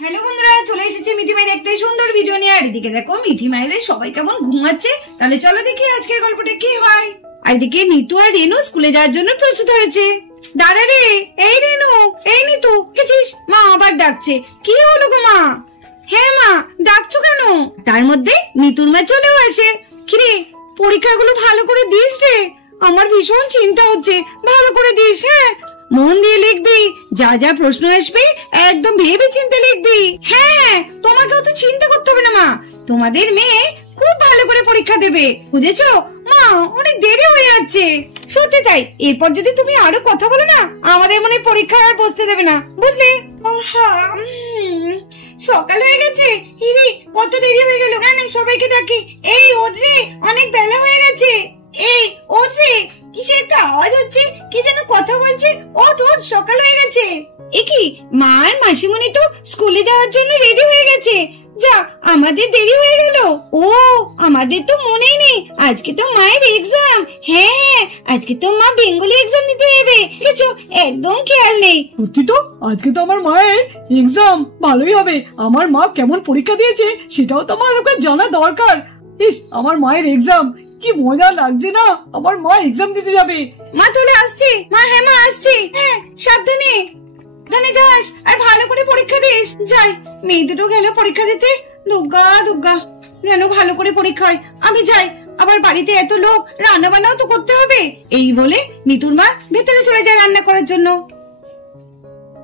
Hello বন্ধুরা, চলে এসেছি মিঠি মায়ের একটা সুন্দর ভিডিও নিয়ে। আর এদিকে দেখো মিঠি মায়ের সবাই কেমন ঘুমাচ্ছে। তাহলে চলো দেখি আজকের গল্পটা কি হয়। আর এদিকে নিতু আর রেনু স্কুলে যাওয়ার জন্য প্রস্তুত হয়েছে। দাঁড়া রে, এই রেনু, এই নিতু, গেছিস? মা আবার ডাকছে। কি হলো গো মা? হ্যাঁ মা, ডাকছো কেন? তার মধ্যে নিতুর মা চলেও আসে। কিরে, পরীক্ষাগুলো ভালো করে দিস রে, আমার ভীষণ চিন্তা হচ্ছে। ভালো করে দিস, হ্যাঁ? মন দিয়ে লিখবি, যা যা প্রশ্ন আসবে একদম ভেবে চিন্তে লিখবি। হ্যাঁ, তোমাকেও তো চিন্তা করতে হবে না মা, তোমাদের মেয়ে খুব ভালো করে পরীক্ষা দেবে, বুঝেছো? মা, অনেক দেরি হয়ে যাচ্ছে। সত্যি তাই, এরপর যদি তুমি আরো কথা বলো না, আমাদের মনে পরীক্ষা আর বসতে দেবে না, বুঝলে? সকাল হয়ে গেছে। ইরে, কত দেরি হয়ে গেল। সবাইকে ডাকি। এই ওঠ রে, অনেক বেলা হয়ে গেছে। এই ওঠ রে, কিসের একটা আওয়াজ হচ্ছে, কি যেন কথা বলছে। ওঠ ওঠ, সকাল হয়ে গেছে। এ কি, মা আর মাসিমণি তো স্কুলে যাওয়ার জন্য রেডি হয়ে গেছে। যা, আমাদের দেরি হয়ে গেল। ও, আমাদের তো মনেই নেই, আজকে তো মায়ের এক্সাম। হ্যাঁ, আজকে তো মা বেঙ্গলি এক্সাম দিতে যাবে, বুঝেছো? একদম খেয়াল নেই। সত্যি তো, আজকে তো আমার মায়ের এক্সাম। ভালোই হবে, আমার মা কেমন পরীক্ষা দিয়েছে সেটাও তো আমার ওকে জানা দরকার। ইস, আমার মায়ের এক্সাম, কি মজা লাগছে না, আমার মা এক্সাম দিতে যাবে। মা চলে আসছে। মা, হ্যাঁ মা আসছে। হ্যাঁ, সাবধানে সাবধানে যাস, আর ভালো করে পরীক্ষা দিস। যাই, মেয়েদেরও গেল পরীক্ষা দিতে। দুর্গা দুর্গা, যেন ভালো করে পরীক্ষা হয়। আমি যাই, আবার বাড়িতে এত লোক, রান্না বান্নাও তো করতে হবে। এই বলে নিতুর মা ভেতরে চলে যায় রান্না করার জন্য।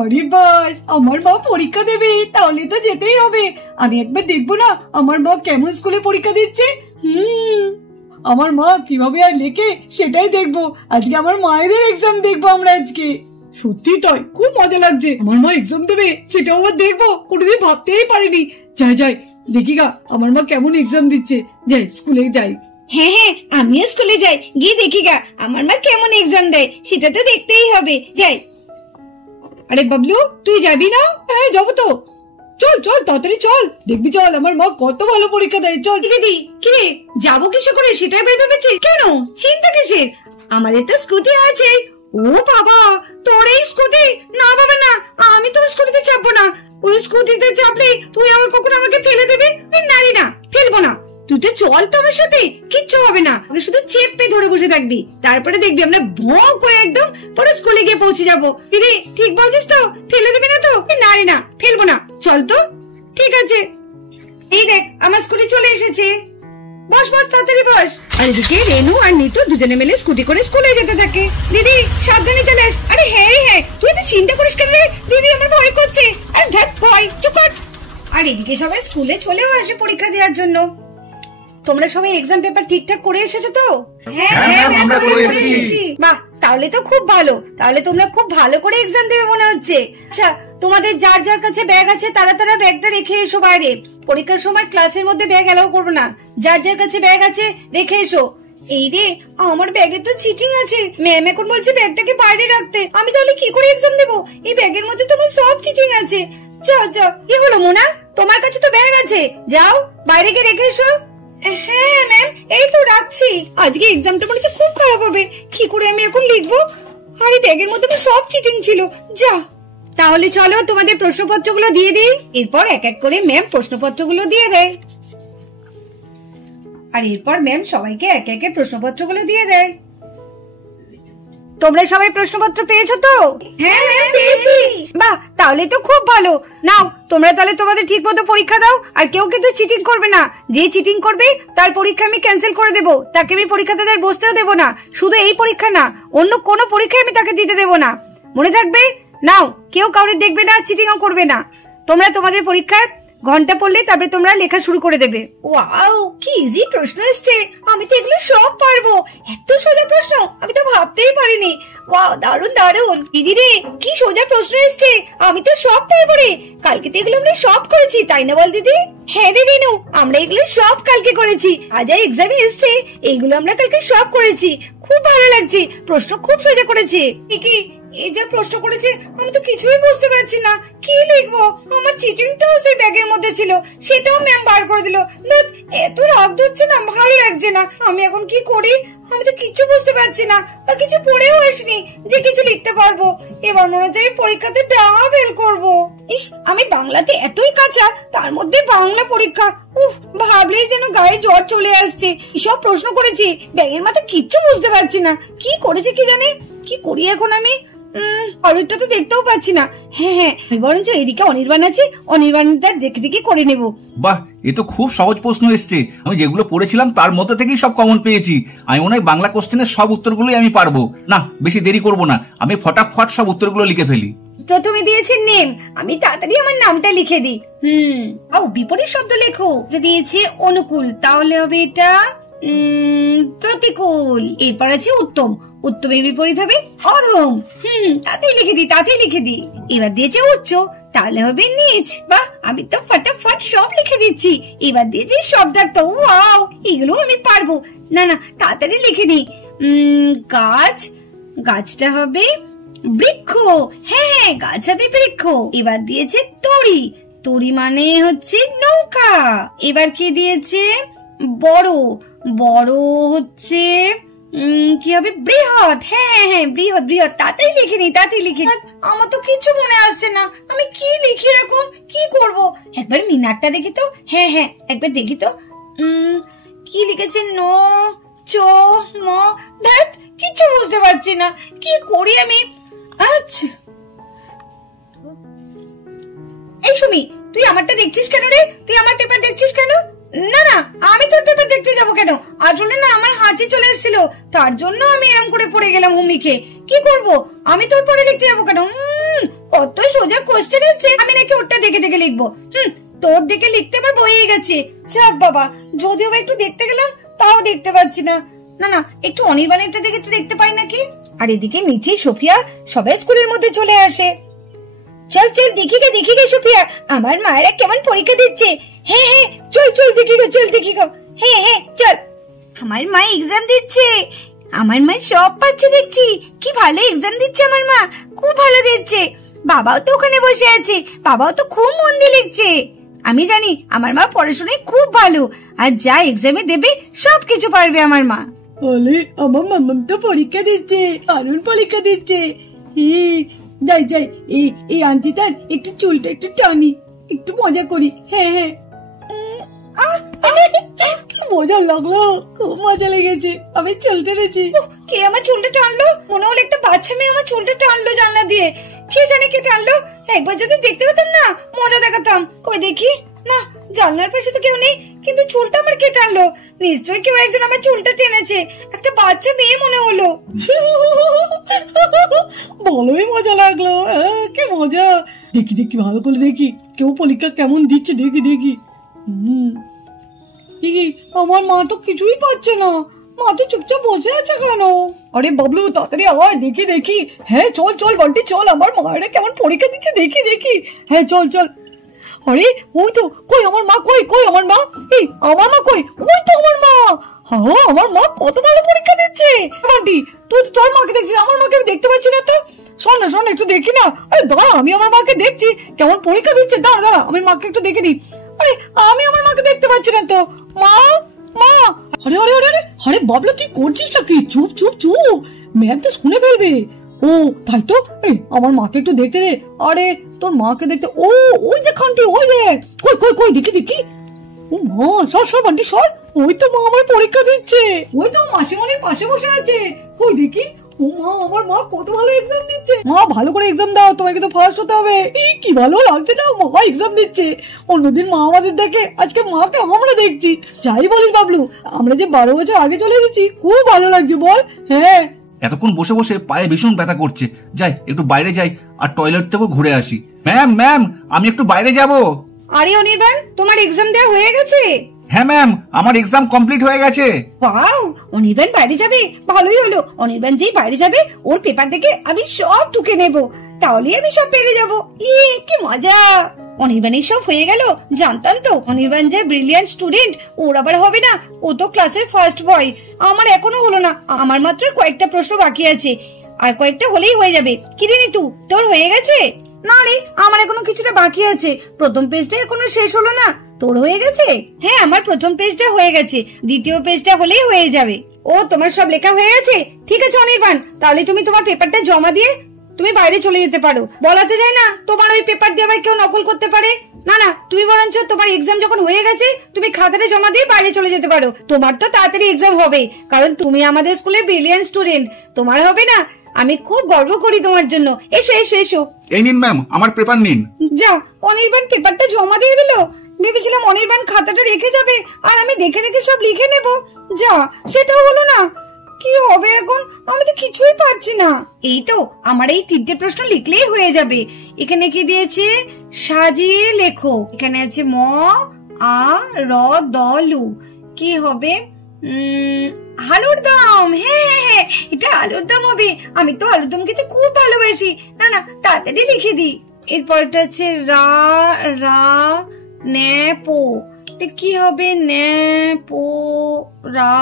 আরে বাস, আমার মা পরীক্ষা দেবে, তাহলে তো যেতেই হবে। আমি একবার দেখবো না আমার মা কেমন স্কুলে পরীক্ষা দিচ্ছে। আমার মা কিভাবে আর লেখে সেটাই দেখবো। আজকে আমার মায়েদের এক্সাম দেখবো আমরা আজকে। সত্যি তাই, খুব মজা লাগছে। আমার মা এক্সাম দেবে সেটাও আবার দেখবো, কোনোদিন ভাবতেই পারিনি। যাই যাই, দেখি গা আমার মা কেমন এক্সাম দিচ্ছে। যাই, স্কুলে যাই। হ্যাঁ হ্যাঁ, আমিও স্কুলে যাই, গিয়ে দেখি গা আমার মা কেমন এক্সাম দেয়, সেটা তো দেখতেই হবে। যাই। আরে বাবলু, তুই যাবি না? হ্যাঁ যাবো তো। চল চল, তাড়াতাড়ি চল, দেখবি চল আমার মা কত ভালো পরীক্ষা দেয়। চল। দিদি, কিরে, যাবো কিসে করে সেটাই বের ভেবেছিস? কেন চিন্তা কিসের? আমাদের তো স্কুটি আছে। ও বাবা, তোর এই স্কুটি? না বাবা না, আমি তোর স্কুটিতে চাপবো না। ওই স্কুটিতে চাপলে তুই আবার কখনো আমাকে ফেলে দেবে। না রে না, ফেলবো না। তুই তো চল তো আমার সাথে, কিচ্ছু হবে না। ওকে শুধু চেপে ধরে বসে থাকবি, তারপরে দেখবি আমরা ভঁ করে একদম পুরো স্কুলে গিয়ে পৌঁছে যাবো। দিদি, ঠিক বলছিস তো? ফেলে দেবে না তো? না রে না, ফেলবো না। চল তো। ঠিক আছে। এই দেখ, আমার স্কুটি চলে এসেছে। বস বস, তাড়াতাড়ি বস। আর এদিকে রেনু আর নিতু দুজনে মিলে স্কুটি করে স্কুলে যেতে থাকে। দিদি, সাবধানে চালাস। আরে হ্যাঁ রে হ্যাঁ, তুই তো চিন্তা করিস কেন রে? দিদি, আমার ভয় করছে। আরে ধ্যাৎ, ভয়, চুপ কর। আর এদিকে সবাই স্কুলে চলেও আসে পরীক্ষা দেওয়ার জন্য। তোমরা সবাই এক্সাম পেপার ঠিকঠাক করে এসেছো তো? হ্যাঁ হ্যাঁ, আমরা করে এসেছি। বাহ, তাহলে তো খুব ভালো। তাহলে তোমরা খুব ভালো করে এক্সাম দেবে মনে হচ্ছে। আচ্ছা, তোমাদের যার যার কাছে ব্যাগ আছে তারা তারা ব্যাগটা রেখে এসো বাইরে। পরীক্ষার সময় ক্লাসের মধ্যে ব্যাগ এলাও করবো না। যার যার কাছে ব্যাগ আছে রেখে এসো। এই রে, আমার ব্যাগে তো চিটিং আছে। ম্যাম এখন বলছে ব্যাগটাকে বাইরে রাখতে। আমি তাহলে কি করে এক্সাম দেবো? এই ব্যাগের মধ্যে তোমার সব চিটিং আছে। যাও যাও। কি হলো মোনা, তোমার কাছে তো ব্যাগ আছে, যাও বাইরে গিয়ে রেখে এসো। হ্যাঁ ম্যাম, এই তো রাখছি। আজকে এক্সামটা মনে হচ্ছে খুব খারাপ হবে। কি করে আমি এখন লিখবো? আরে ব্যাগের মধ্যে তো সব চিটিং ছিল। যা, তাহলে চলো তোমাদের প্রশ্নপত্রগুলো দিয়ে দিই। এরপর এক এক করে ম্যাম প্রশ্নপত্রগুলো দিয়ে দেয়। আর এরপর ম্যাম সবাইকে এক একে প্রশ্নপত্রগুলো দিয়ে দেয়। তোমরা সবাই প্রশ্নপত্র পেয়েছো তো? হ্যাঁ ম্যাম, পেয়েছি। বাহ, তাহলে তো খুব ভালো। নাও, তোমরা তাহলে তোমাদের ঠিক মতো পরীক্ষা দাও। আর কেউ কিন্তু চিটিং করবে না। যে চিটিং করবে তার পরীক্ষা আমি ক্যান্সেল করে দেবো। তাকে আমি পরীক্ষাতে আর বসতেও দেবো না। শুধু এই পরীক্ষা না, অন্য কোনো পরীক্ষায় আমি তাকে দিতে দেবো না। মনে থাকবে? নাও, কেউ কাউরে দেখবে না, চিটিংও করবে না। তোমরা তোমাদের পরীক্ষার ঘন্টা পড়লে তারপরে তোমরা লেখা শুরু করে দেবে। ওয়াও, কি ইজি প্রশ্ন এসছে। আমি তো এগুলো সব পারবো। এত সোজা প্রশ্ন আমি তো ভাবতেই পারিনি। ওয়াও, দারুণ দারুণ। দিদি রে, কি সোজা প্রশ্ন এসছে, আমি তো সব পারবো রে। কালকে তো এগুলো আমরা সব করেছি, তাই না বল দিদি? হ্যাঁ রে রেনু, আমরা এগুলো সব কালকে করেছি। আজ এক্সামে এসছে, এইগুলো আমরা কালকে সব করেছি। খুব ভালো লাগছে, প্রশ্ন খুব সোজা করেছে। কি এই যা প্রশ্ন করেছে, আমি তো কিছুই বুঝতে পারছি না। কি লিখবো? আমার চিটিংটাও সেই ব্যাগের মধ্যে ছিল, সেটাও ম্যাম বার করে দিল। এত রাগ ধরছে না, ভালো লাগছে না। আমি এখন কি করি? আমি তো কিচ্ছু বুঝতে পারছি না, আর কিছু পড়েও আসিনি যে কিছু লিখতে পারবো। এবার মনে হচ্ছে আমি পরীক্ষাতে ডাঙা ফেল করবো। ইস, আমি বাংলাতে এতই কাঁচা, তার মধ্যে বাংলা পরীক্ষা। ভাবলেই যেন গায়ে জ্বর চলে আসছে। সব প্রশ্ন করেছি, ব্যাগের মাথায় কিচ্ছু বুঝতে পারছি না, কি করেছে কি জানে। কি করি এখন আমি? অরিকটা তো দেখতেও পাচ্ছি না। হ্যাঁ, বরঞ্চ এদিকে অনির্বাণ আছে, অনির্বাণটা দেখে দেখে করে নেব। বাহ, এ তো খুব সহজ প্রশ্ন এসছে। আমি যেগুলো পড়েছিলাম তার মধ্যে থেকেই সব কমন পেয়েছি। আমি মনে হয় বাংলা কোশ্চেনের সব উত্তরগুলোই আমি পারবো। না, বেশি দেরি করব না, আমি ফটাফট সব উত্তরগুলো লিখে ফেলি। প্রথমে দিয়েছে নেম, আমি তাড়াতাড়ি আমার নামটা লিখে দিই। বিপরীত শব্দ লেখো। দিয়েছে অনুকূল, তাহলে হবে এটা প্রতিকূল। এরপর আছে উত্তম, উত্তমের বিপরীত হবে অধম। তাতেই লিখে দিই। এবার দিয়েছে উচ্চ, তাহলে হবে নিচ। বাহ, আমি তো ফটাফট সব লিখে দিচ্ছি। এবার দিয়েছে শব্দার্থ। ওয়াও, এগুলো আমি পারবো। না, তাড়াতাড়ি লিখে দিই। গাছ, গাছটা হবে বৃক্ষ। হ্যাঁ, গাছ হবে বৃক্ষ। এবার দিয়েছে তরি, তরি মানে হচ্ছে নৌকা। এবার কি দিয়েছে? বড়, বড় হচ্ছে কি হবে? বৃহৎ। হ্যাঁ, বৃহৎ। তাতেই লিখে নি। আমার তো কিছু মনে আসছে না, আমি কি লিখি এখন, কি করব? একবার মিনারটা দেখি তো। হ্যাঁ, একবার দেখি তো। কি লিখেছে? নো চো ম। ধ্যাৎ, কিছু বুঝতে পারছি না, কি করি আমি? আচ্ছা, এই সুমি, তুই আমারটা দেখছিস কেন রে? তুই আমার পেপার দেখছিস কেন? না, আমি তোর পেপার দেখতে যাবো কেন? আসলে না, আমার হাঁচি চলে এসেছিল, তার জন্য আমি এরকম করে পড়ে গেলাম হুম লিখে। কি করব? আমি তোর পরে লিখতে যাবো কেন? কত সোজা কোশ্চেন এসছে, আমি নাকি ওটা দেখে দেখে লিখবো? তোর দেখে লিখতে আমার বইয়ে গেছে। চাপ বাবা, যদিও বা একটু দেখতে গেলাম, তাও দেখতে পাচ্ছি না। না, একটু অনির্বাণেরটা দেখে তো দেখতে পাই নাকি। আর এদিকে মিঠি, সোফিয়া সবাই স্কুলের মধ্যে চলে আসে। চল দেখি গে সোফিয়া, আমার মায়েরা কেমন পরীক্ষা দিচ্ছে। হ্যাঁ, চল দেখি গো। হ্যাঁ, চল। আমার মা এক্সাম দিচ্ছে, আমার মা সব পাচ্ছে দেখছি। কি ভালো এক্সাম দিচ্ছে আমার মা, খুব ভালো দিচ্ছে। বাবাও তো ওখানে বসে আছে, বাবাও তো খুব মন দিয়ে লিখছে। আমি জানি আমার মা পড়াশোনায় খুব ভালো, আর যা এক্সামে দেবে সবকিছু পারবে আমার মা। বলে আমার মাম্মাম তো পরীক্ষা দিচ্ছে, আরুন পরীক্ষা দিচ্ছে। যাই এই আন্টিটার একটু চুলটা একটু টানি, একটু মজা করি। হ্যাঁ, কি মজা লাগলো, খুব মজা লেগেছে। আমি চুল টেনেছি। কে আমার চুলটা টানলো? মনে হলো একটা বাচ্চা মেয়ে আমার চুলটা টানলো জানলা দিয়ে। কে জানে কে টানলো? একবার যদি দেখতে পেতাম না, মজা দেখাতাম। কই দেখি। না, জানলার পাশে তো কেউ নেই, কিন্তু চুলটা আমার কে টানলো? নিশ্চয়ই কেউ একজন আমার চুলটা টেনেছে, একটা বাচ্চা মেয়ে মনে হলো। ভালোই মজা লাগলো। কি মজা। দেখি ভালো করে দেখি, কেউ পরীক্ষা কেমন দিচ্ছে। দেখি। আমার মা তো কিছুই পাচ্ছে না, মা তো চুপচাপ বসে আছে কেন? আরে বাবলু, তাড়াতাড়ি আয়, দেখি। হ্যাঁ, চল বান্টি, চল। আমার মায়েরা কেমন পরীক্ষা দিচ্ছে দেখি। হ্যাঁ, চল। আরে ওই তো, কই আমার মা? কই আমার মা? এই আমার মা কই? ওই তো আমার মা। হ্যাঁ, আমার মা কত ভালো পরীক্ষা দিচ্ছে। বান্টি, তুই তো তোর মাকে দেখছিস, আমার মাকে আমি দেখতে পাচ্ছি না তো। শোন না, একটু দেখি না। আরে দাঁড়া, আমি আমার মাকে দেখছি কেমন পরীক্ষা দিচ্ছে। দাঁড়া, আমি মাকে একটু দেখে নি। আরে আমি আমার মাকে দেখতে পাচ্ছি না তো। মা। আরে বাবলু, তুই করছিসটা কি? চুপ। ম্যাম তো শুনে ফেলবে। ও তাই তো, আমার মাকে একটু দেখতে দে। আরে তোর মাকে দেখতে, ওই দেখ আন্টি, ওই দেখ। কই দেখি। ও মা, সর বান্টি, সর। ওই তো মা আমার পরীক্ষা দিচ্ছে, ওই তো মাসিমণির পাশে বসে আছে। কই দেখি। ও মা, আমার মা কত ভালো এক্সাম দিচ্ছে। মা, ভালো করে এক্সাম দাও, তোমাকে তো ফার্স্ট হতে হবে। কি ভালো লাগছে না, মা এক্সাম দিচ্ছে। অন্যদিন মা আমাদের দেখে, আজকে মাকে আমরা দেখছি। যাই বলিস বাবলু, আমরা যে 12 বছর আগে চলে এসেছি, খুব ভালো লাগছে বল। হ্যাঁ, এতক্ষণ বসে পায়ে ভীষণ ব্যথা করছে। যাই, একটু বাইরে যাই আর টয়লেট থেকেও ঘুরে আসি। ম্যাম, আমি একটু বাইরে যাব। আরে অনির্বাণ, তোমার এক্সাম দেওয়া হয়ে গেছে? হ্যাঁ ম্যাম, আমার এক্সাম কমপ্লিট হয়ে গেছে। ওয়াও, অনির্বাণ বাইরে যাবে, ভালোই হলো। অনির্বাণ যেই বাইরে যাবে, ওর পেপার দেখে আমি সব টুকে নেব, তাহলে আমি সব পেরে যাব। কি মজা। অনির্বাণের সব হয়ে গেল, জানতাম তো অনির্বাণ যে ব্রিলিয়ান্ট স্টুডেন্ট, ওর আবার হবে না, ও তো ক্লাসের ফার্স্ট বয়। আমার এখনো হলো না, আমার মাত্র কয়েকটা প্রশ্ন বাকি আছে। আর কয়েকটা হলেই হয়ে যাবে। কি রে নিতু, তোর হয়ে গেছে? না রে, আমার এখনো কিছুটা বাকি আছে। প্রথম পেজটা এখনো শেষ হলো না। তোর হয়ে গেছে? হ্যাঁ, আমার প্রথম পেজটা হয়ে গেছে, দ্বিতীয় পেজটা হলেই হয়ে যাবে। ও, তোমার সব লেখা হয়ে গেছে? ঠিক আছে অনির্বাণ, তাহলে তুমি তোমার পেপারটা জমা দিয়ে তুমি বাইরে চলে যেতে পারো। বলা তো যায় না তোমার ওই পেপার দিয়ে আবার কেউ নকল করতে পারে। না না, তুমি বরঞ্চ তোমার এক্সাম যখন হয়ে গেছে তুমি খাতাটা জমা দিয়ে বাইরে চলে যেতে পারো। তোমার তো তাড়াতাড়ি এক্সাম হবে, কারণ তুমি আমাদের স্কুলের ব্রিলিয়ান্ট স্টুডেন্ট। তোমার হবে না? আমি খুব গর্ব করি তোমার জন্য। এসো এসো এসো। এই নিন ম্যাম, আমার পেপার নিন। যাও, অনির্বাণ পেপারটা জমা দিয়ে দিল। ভেবেছিলাম অনির্বাণ খাতাটা রেখে যাবে আর আমি দেখে দেখে সব লিখে নেব। যা, সেটাও হলো না। কি হবে এখন? আমি তো কিছুই পাচ্ছি না। এই তো, আমার এই 3টে প্রশ্ন লিখলেই হয়ে যাবে। এখানে কি দিয়েছে? সাজিয়ে লেখো। এখানে আছে ম, আ, র, দ, লু। কি হবে? আলুর দম। হ্যাঁ হ্যাঁ হ্যাঁ, এটা আলুর দম হবে। আমি তো আলুর দম খেতে খুব ভালোবাসি। না না, তাড়াতাড়ি লিখে দি। এরপরটা আছে রা, রা, নে, পো। কি হবে? নে, পো, রা,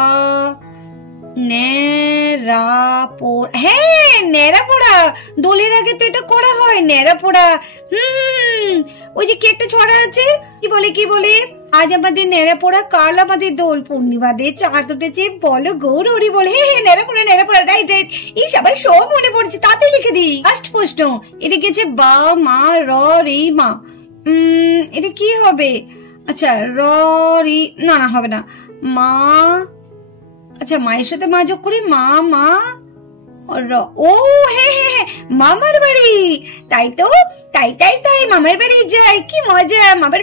হ্যাঁ, ন্যাড়া পোড়া। দোলের আগে তো এটা করা হয়, ন্যাড়া পোড়া। ওই যে কি একটা ছড়া আছে, কি বলে আজ আমাদের ন্যাড়া পোড়া, কাল আমাদের দোল, পূর্ণিমাদের চাঁদ উঠেছে, বলো গৌরী বলে। হ্যাঁ, ন্যাড়া পোড়া, রাইট রাইট। এই সবাই সব মনে পড়ছে, তাতে লিখে দিই। ফার্স্ট প্রশ্ন, এটা কি আছে? বা, মা, র, রে, মা। এটা কি হবে? আচ্ছা, র, রি, না না হবে না। মা, আচ্ছা মায়ের সাথে মা যোগ করি, মা, মা, ও হ্যাঁ হ্যাঁ, মামার বাড়ি। তাই তো, তাই মামার বাড়ি যাই, কি মজা। মামার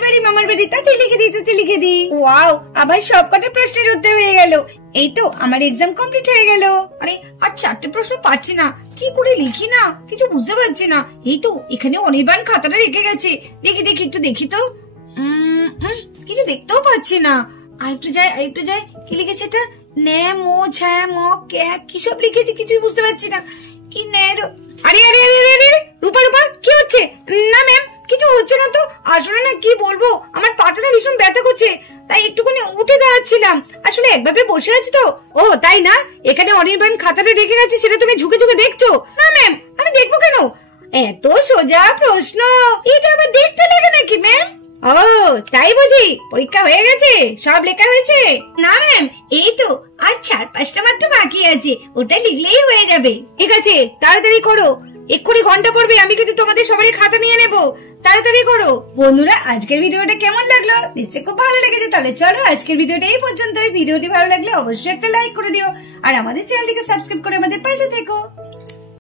বাড়ি, তাতে লিখে দি। ওয়াও, আবার সবকটা প্রশ্নের উত্তর হয়ে গেল। এই তো, আমার এক্সাম কমপ্লিট হয়ে গেল। আরে, আর 4টে প্রশ্ন পাচ্ছি না, কি করে লিখি না, কিছু বুঝতে পারছি না। এই তো, এখানে অনির্বাণ খাতাটা রেখে গেছে। দেখি একটু দেখি তো। কিছু দেখতেও পাচ্ছি না। আরেকটু যাই। কি লিখেছে এটা? নে, মো, ঝা, ম, কে, কি সব লিখেছি, কিছুই বুঝতে পারছি না। কি নে, আরে রূপা, কি হচ্ছে? না ম্যাম, কিছু হচ্ছে না তো। আসলে না, কি বলবো, আমার পাটা না ভীষণ ব্যথা করছে, তাই একটুখানি উঠে দাঁড়াচ্ছিলাম। আসলে একভাবে বসে আছি তো। ও তাই না? এখানে অনির্বাণ খাতাটা রেখে গেছে, সেটা তুমি ঝুঁকে দেখছো? না ম্যাম, আমি দেখবো কেন? এত সোজা প্রশ্ন, এটা আবার দেখতে লাগে নাকি ম্যাম? ও তাই বুঝি, পরীক্ষা হয়ে গেছে, সব লেখা হয়েছে? না ম্যাম, এই তো আর 4-5টা মাত্র বাকি আছে, ওটা লিখলেই হয়ে যাবে। ঠিক আছে, তাড়াতাড়ি করো, এক্ষুনি ঘন্টা পড়বে, আমি কিন্তু তোমাদের সবারই খাতা নিয়ে নেবো। তাড়াতাড়ি করো। বন্ধুরা, আজকের ভিডিওটা কেমন লাগলো? নিশ্চয়ই খুব ভালো লেগেছে। তাহলে চলো, আজকের ভিডিওটা এই পর্যন্তই। ভিডিওটি ভালো লাগলে অবশ্যই একটা লাইক করে দিও আর আমাদের চ্যানেলটিকে সাবস্ক্রাইব করে আমাদের পাশে থেকো।